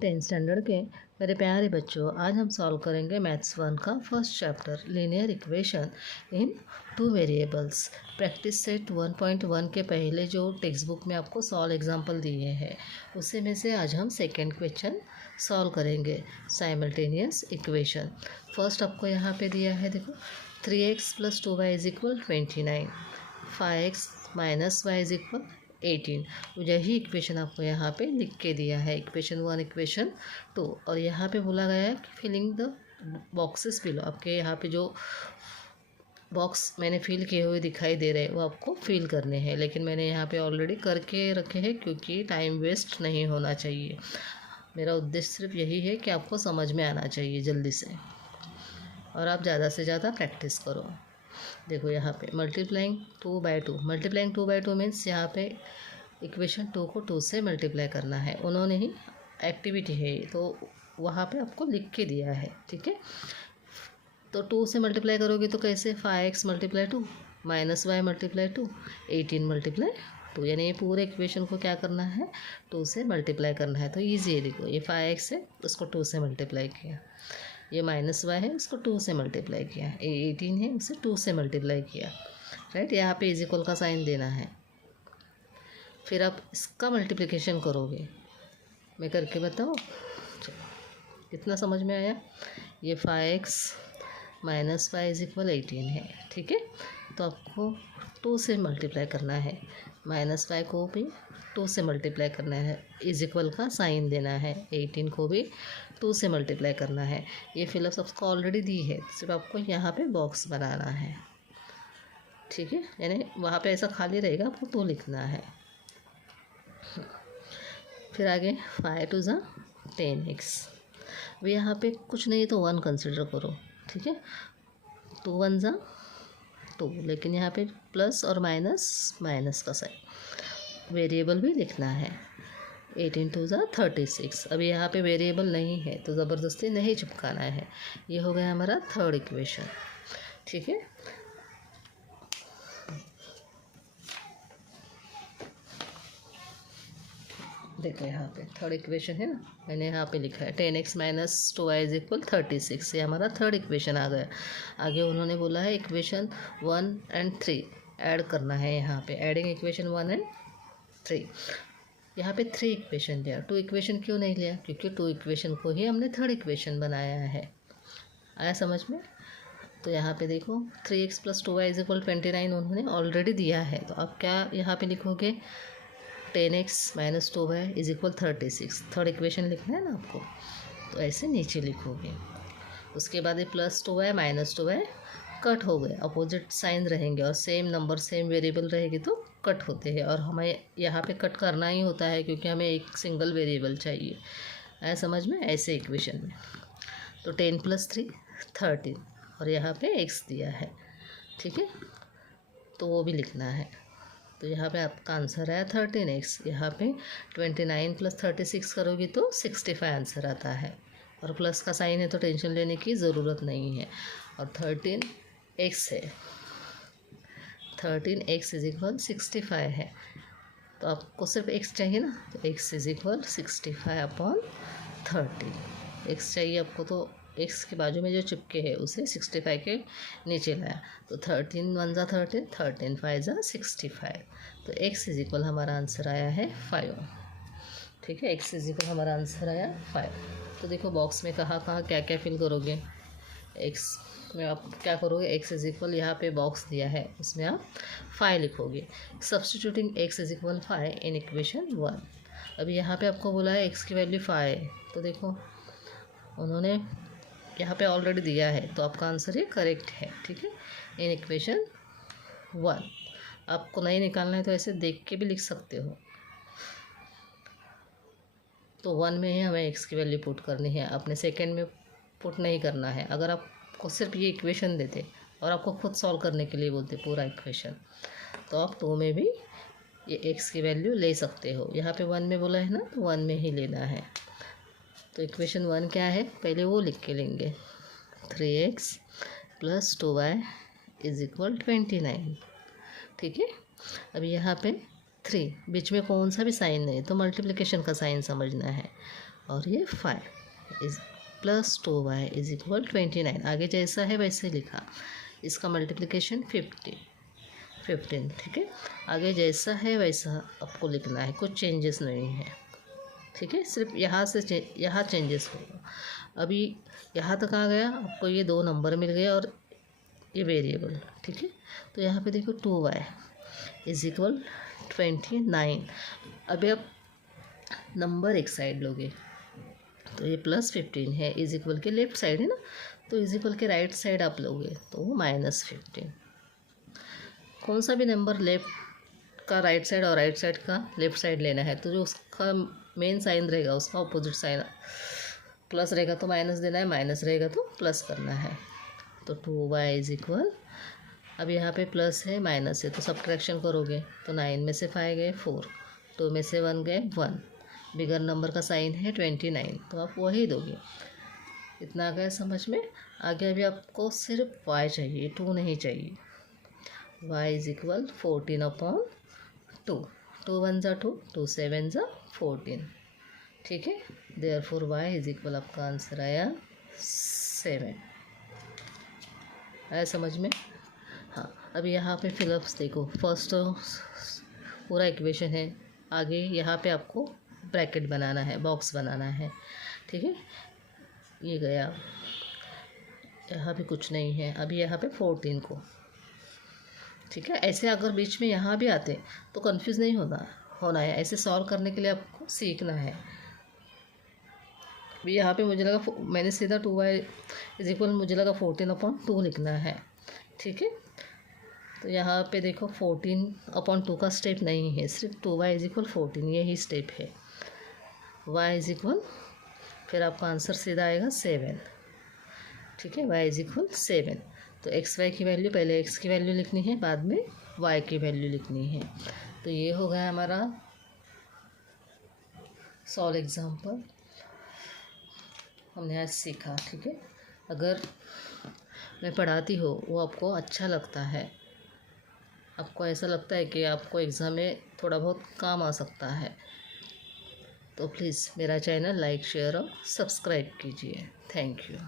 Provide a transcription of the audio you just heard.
10th standard के मेरे प्यारे बच्चों, आज हम सॉल्व करेंगे मैथ्स 1 का first chapter linear equation in two variables. Practice set 1.1 के पहले जो टेक्स्ट बुक में आपको सॉल्व एग्जांपल दिए हैं उसी में से आज हम सेकेंड क्वेश्चन सॉल्व करेंगे, साइमल्टेनियस इक्वेशन। फर्स्ट आपको यहाँ पे दिया है, देखो 3x + 2y = 29, 5x - y = 18। यही इक्वेशन आपको यहाँ पे लिख के दिया है, इक्वेशन 1, इक्वेशन 2। और यहाँ पे बोला गया है कि फिलिंग द बॉक्सेस बिलो। आपके यहाँ पे जो बॉक्स मैंने फिल किए हुए दिखाई दे रहे हैं वो आपको फिल करने हैं, लेकिन मैंने यहाँ पे ऑलरेडी करके रखे हैं क्योंकि टाइम वेस्ट नहीं होना चाहिए। मेरा उद्देश्य सिर्फ यही है कि आपको समझ में आना चाहिए जल्दी से, और आप ज़्यादा से ज़्यादा प्रैक्टिस करो। देखो यहाँ पे मल्टीप्लाइंग 2/2, मल्टीप्लाइंग 2/2 मीन्स यहाँ पे इक्वेशन 2 को 2 से मल्टीप्लाई करना है। उन्होंने ही एक्टिविटी है तो वहाँ पे आपको लिख के दिया है, ठीक है। तो 2 से मल्टीप्लाई करोगे तो कैसे, 5x × 2 - y × 2 18 × 2, यानी ये पूरे इक्वेशन को क्या करना है, 2 से मल्टीप्लाई करना है। तो ईजी है, देखो ये 5x है उसको 2 से मल्टीप्लाई किया, ये -y है उसको 2 से मल्टीप्लाई किया, ये 18 है उसे 2 से मल्टीप्लाई किया, राइट। यहाँ पे इक्वल का साइन देना है, फिर आप इसका मल्टीप्लिकेशन करोगे। मैं करके बताऊँ, चलो कितना समझ में आया। ये 5x - y = 18 है, ठीक है। तो आपको 2 से मल्टीप्लाई करना है, -y को भी 2 से मल्टीप्लाई करना है, इक्वल का साइन देना है, 18 को भी 2 से मल्टीप्लाई करना है। ये फिलअप सबको ऑलरेडी दी है, सिर्फ आपको यहाँ पे बॉक्स बनाना है, ठीक है। यानी वहाँ पे ऐसा खाली रहेगा, आपको 2 लिखना है। फिर आगे 5 × 2 = 10x। अभी यहाँ पे कुछ नहीं तो 1 कंसिडर करो, ठीक है। 2 × 1 = 2, लेकिन यहाँ पे प्लस और माइनस का साइन, वेरिएबल भी लिखना है। 18 × 2 = 36। अभी यहाँ पे वेरिएबल नहीं है तो ज़बरदस्ती नहीं चिपकाना है। ये हो गया हमारा थर्ड इक्वेशन, ठीक है। देखो यहाँ पे थर्ड इक्वेशन है ना, मैंने यहाँ पे लिखा है 10x - 2y = 36। ये हमारा थर्ड इक्वेशन आ गया। आगे उन्होंने बोला है इक्वेशन 1 और 3 ऐड करना है। यहाँ पे एडिंग इक्वेशन 1 और 3, यहाँ पे 3 इक्वेशन लिया, 2 इक्वेशन क्यों नहीं लिया, क्योंकि 2 इक्वेशन को ही हमने थर्ड इक्वेशन बनाया है। आया समझ में। तो यहाँ पे देखो 3x + 2y = 29 उन्होंने ऑलरेडी दिया है, तो आप क्या यहाँ पे लिखोगे, 10x - 2y = 36। थर्ड इक्वेशन लिखना है ना आपको, तो ऐसे नीचे लिखोगे। उसके बाद ये +2y - 2y कट हो गए, अपोजिट साइन रहेंगे और सेम नंबर सेम वेरिएबल रहेगी तो कट होते हैं, और हमें यहाँ पे कट करना ही होता है क्योंकि हमें एक सिंगल वेरिएबल चाहिए। आया समझ में, ऐसे इक्वेशन में। तो 10 + 3 = 13, और यहाँ पे x दिया है, ठीक है, तो वो भी लिखना है। तो यहाँ पे आपका आंसर आया 13x। यहाँ पे 29 + 36 करोगे तो 65 आंसर आता है, और प्लस का साइन है तो टेंशन लेने की ज़रूरत नहीं है। और 13x है, 13x = 65 है, तो आपको सिर्फ x चाहिए ना, तो x = 65/30। x चाहिए आपको, तो x के बाजू में जो चिपके है उसे 65 के नीचे लाया, तो 13 × 1 = 13, 13 × 5 = 65। तो x = हमारा आंसर आया है 5, ठीक है। x = हमारा आंसर आया 5। तो देखो बॉक्स में कहाँ कहाँ क्या क्या फिल करोगे। x में आप क्या करोगे, x = यहाँ पे बॉक्स दिया है उसमें आप 5 लिखोगे, सब्स्टिट्यूटिंग x = 5 इन इक्वेशन 1। अभी यहाँ पे आपको बोला है x की वैल्यू 5 है, तो देखो उन्होंने यहाँ पे ऑलरेडी दिया है, तो आपका आंसर ये करेक्ट है, ठीक है। इन इक्वेशन 1 आपको नहीं निकालना है तो ऐसे देख के भी लिख सकते हो। तो 1 में ही हमें x की वैल्यू पुट करनी है, अपने सेकेंड में पुट नहीं करना है। अगर आपको सिर्फ ये इक्वेशन देते और आपको खुद सॉल्व करने के लिए बोलते पूरा इक्वेशन, तो आप 2 में भी ये x की वैल्यू ले सकते हो। यहाँ पे 1 में बोला है ना, तो 1 में ही लेना है। तो इक्वेशन 1 क्या है, पहले वो लिख के लेंगे, 3x + 2y = 29, ठीक है। अभी यहाँ पे 3 बीच में कौन सा भी साइन नहीं, तो मल्टीप्लिकेशन का साइन समझना है। और ये 5 is plus 2y is equal 29। आगे जैसा है वैसे लिखा। इसका मल्टीप्लिकेशन 15, ठीक है। आगे जैसा है वैसा आपको लिखना है, कुछ चेंजेस नहीं है, ठीक है। सिर्फ यहाँ से यहाँ चेंजेस होगा। अभी यहाँ तक आ गया, आपको ये 2 नंबर मिल गए और ये वेरिएबल, ठीक है। तो यहाँ पे देखो 2y इज इक्वल 29। अभी आप नंबर एक साइड लोगे तो ये प्लस 15 है, इज इक्वल के लेफ्ट साइड है ना, तो इज इक्वल के राइट साइड आप लोगे तो वो -15। कौन सा भी नंबर लेफ्ट का राइट साइड और राइट साइड का लेफ्ट साइड लेना है, तो जो उसका मेन साइन रहेगा उसका ऑपोजिट साइन, प्लस रहेगा तो माइनस देना है, माइनस रहेगा तो प्लस करना है। तो 2y इज इक्वल, अब यहाँ पे प्लस है माइनस है तो सब्ट्रैक्शन करोगे तो 9 में से 5 गए 4, 2 में से 1 गए 1, बिगर नंबर का साइन है 29 तो आप वही दोगे। इतना आ गया समझ में। आगे अभी आपको सिर्फ y चाहिए, 2 नहीं चाहिए। y इज इक्वल 14/2, 2 1 ज़ा 2, 2 7 ज़ा 14, ठीक है। देयरफॉर y इज इक्वल, आपका आंसर आया 7। आया समझ में। हाँ, अभी यहाँ पे फिलअप्स देखो, फर्स्ट पूरा इक्वेशन है, आगे यहाँ पे आपको ब्रैकेट बनाना है, बॉक्स बनाना है, ठीक है। ये गया, यहाँ भी कुछ नहीं है। अभी यहाँ पे 14 को, ठीक है। ऐसे अगर बीच में यहाँ भी आते तो कंफ्यूज नहीं होना है। ऐसे सॉल्व करने के लिए आपको सीखना है। अभी यहाँ पे मुझे लगा, मैंने सीधा 2y इज इक्वल, मुझे लगा 14/2 लिखना है, ठीक है। तो यहाँ पे देखो 14/2 का स्टेप नहीं है, सिर्फ 2y इज इक्वल 14 यही स्टेप है। y इज इक्वल, फिर आपका आंसर सीधा आएगा 7, ठीक है। y is equal 7। तो एक्स वाई की वैल्यू, पहले एक्स की वैल्यू लिखनी है, बाद में वाई की वैल्यू लिखनी है। तो ये हो गया हमारा सॉल्व एग्जाम्पल, हमने आज सीखा, ठीक है। अगर मैं पढ़ाती हूँ वो आपको अच्छा लगता है, आपको ऐसा लगता है कि आपको एग्ज़ाम में थोड़ा बहुत काम आ सकता है, तो प्लीज़ मेरा चैनल लाइक शेयर और सब्सक्राइब कीजिए। Thank you.